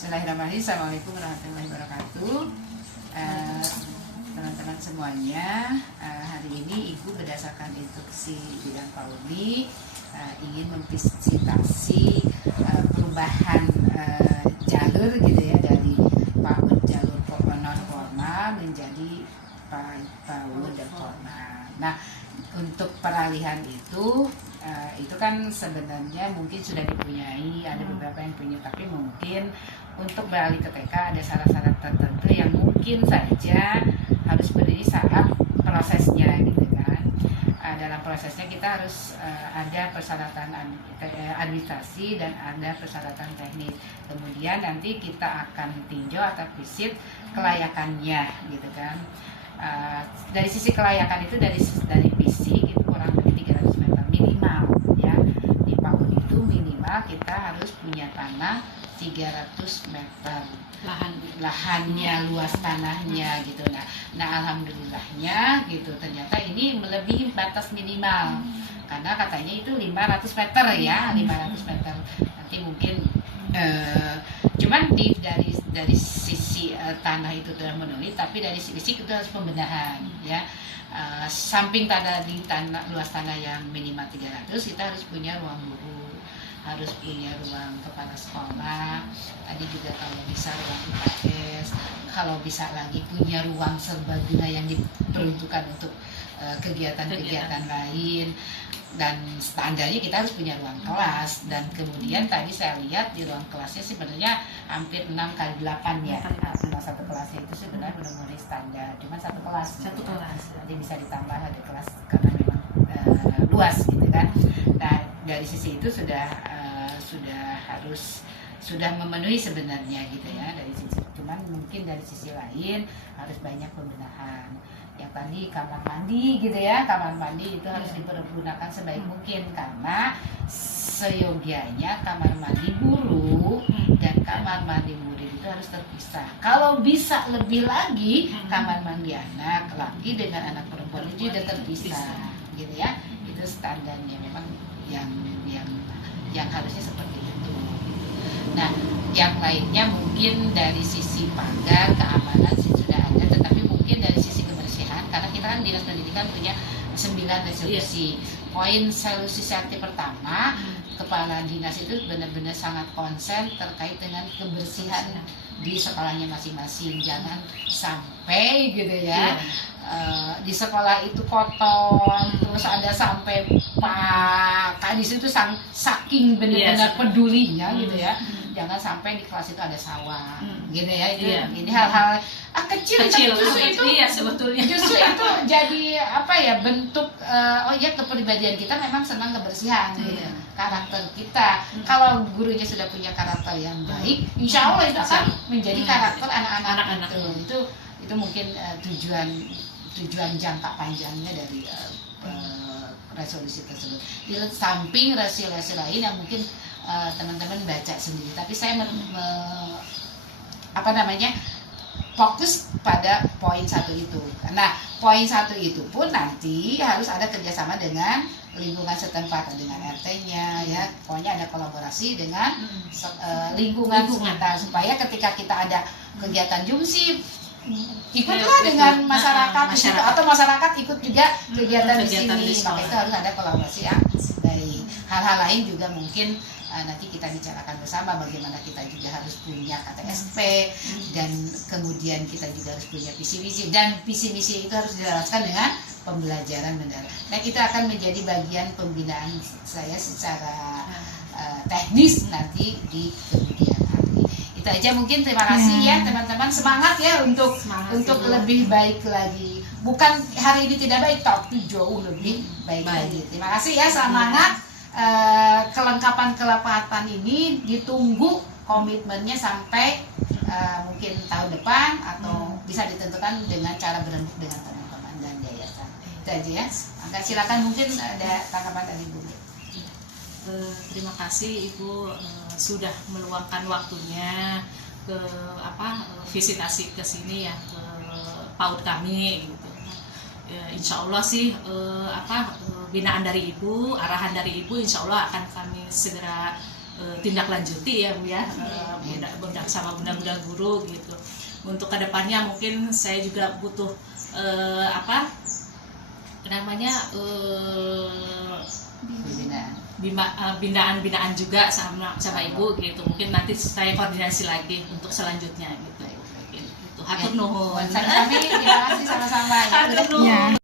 Bismillahirrahmanirrahim. Assalamualaikum warahmatullahi wabarakatuh. Teman-teman semuanya, hari ini Ibu berdasarkan instruksi bidang PAUD ingin memvisitasi perubahan jalur gitu ya, dari PAUD jalur non formal menjadi PAUD dan formal. Nah, untuk peralihan itu kan sebenarnya mungkin sudah dipunyai, ada beberapa yang punya, tapi mungkin untuk beralih ke TK ada syarat-syarat tertentu yang mungkin saja harus berdiri saat prosesnya gitu kan. Dalam prosesnya kita harus ada persyaratan administrasi dan ada persyaratan teknis. Kemudian nanti kita akan tinjau atau visit kelayakannya gitu kan. Dari sisi kelayakan itu dari fisik itu kurang lebih 300 meter minimal ya. Di PAUD itu minimal kita harus punya tanah 300 meter lahannya, luas tanahnya gitu. Nah alhamdulillahnya gitu, ternyata ini melebihi batas minimal karena katanya itu 500 meter ya, 500 meter. Nanti mungkin cuman dari sisi tanah itu sudah memenuhi, tapi dari sisi itu harus pembenahan ya. Samping luas tanah yang minimal 300, kita harus punya ruang guru, harus punya ruang kepala sekolah, tadi juga kalau bisa ruang UKS, kalau bisa lagi punya ruang serbaguna yang diperuntukkan untuk kegiatan-kegiatan lain. Dan standarnya kita harus punya ruang kelas, dan kemudian tadi saya lihat di ruang kelasnya sebenarnya hampir 6x8 ya. Cuma satu kelasnya itu sebenarnya sudah mulai standar, cuma satu kelas nanti bisa ditambah ada kelas karena memang luas gitu kan. Nah dari sisi itu sudah memenuhi sebenarnya gitu ya dari sisi, cuman mungkin dari sisi lain harus banyak pembenahan. Yang tadi kamar mandi gitu ya, kamar mandi itu harus dipergunakan sebaik mungkin karena seyogianya kamar mandi guru dan kamar mandi murid itu harus terpisah. Kalau bisa lebih lagi kamar mandi anak laki dengan anak perempuan itu sudah terpisah gitu ya. Itu standarnya memang yang harusnya seperti itu. Nah, yang lainnya mungkin dari sisi pagar, keamanan sudah ada, tetapi mungkin dari sisi kebersihan, karena kita kan Dinas Pendidikan punya 9 resolusi. Poin solusi satu pertama, kepala dinas itu benar-benar sangat konsen terkait dengan kebersihan di sekolahnya masing-masing. Jangan sampai gitu ya, di sekolah itu kotor, terus ada sampai Pak Kadis itu saking benar-benar pedulinya gitu ya. Jangan sampai di kelas itu ada sawah gitu ya. Ini hal-hal kecil justru itu sebetulnya justru itu jadi apa ya, bentuk kepribadian kita memang senang kebersihan gitu. Karakter kita, kalau gurunya sudah punya karakter yang baik, insya Allah itu akan menjadi karakter anak-anak itu mungkin tujuan jangka panjangnya dari resolusi tersebut. Di samping resolusi lain yang mungkin teman-teman baca sendiri, tapi saya fokus pada poin 1 itu. Nah, poin 1 itu pun nanti harus ada kerjasama dengan lingkungan setempat, dengan RT-nya ya. Pokoknya ada kolaborasi dengan lingkungan sekitar, supaya ketika kita ada kegiatan jumsi ikutlah dengan masyarakat atau masyarakat ikut juga kegiatan di sini. Maka itu harus ada kolaborasi yang baik. Hal-hal lain juga mungkin nanti kita bicarakan bersama, bagaimana kita juga harus punya KTSP dan kemudian kita juga harus punya visi misi, dan visi misi itu harus dijelaskan dengan pembelajaran mendalam. Nah, kita akan menjadi bagian pembinaan saya secara teknis nanti di kemudian hari. Itu aja mungkin, terima kasih ya teman-teman, semangat ya untuk lebih baik lagi. Bukan hari ini tidak baik, tapi jauh lebih baik lagi. Terima kasih ya, semangat. Kelengkapan kelapatan ini ditunggu komitmennya sampai mungkin tahun depan, atau bisa ditentukan dengan cara berembuk dengan teman-teman dan yayasan. Itu aja ya. Angga, silakan, mungkin ada tanggapan dari Ibu. Terima kasih Ibu sudah meluangkan waktunya ke visitasi ke sini ya, ke PAUD kami gitu. Insya Allah sih binaan dari Ibu, arahan dari Ibu insya Allah akan kami segera tindak lanjuti ya Bu ya, bunda sama bunda-bunda guru gitu. Untuk kedepannya mungkin saya juga butuh apa namanya binaan juga sama ibu gitu. Mungkin nanti saya koordinasi lagi untuk selanjutnya gitu. Hatur nuhun. Sami-sami, terima kasih sama-sama ya. Hatur nuhun.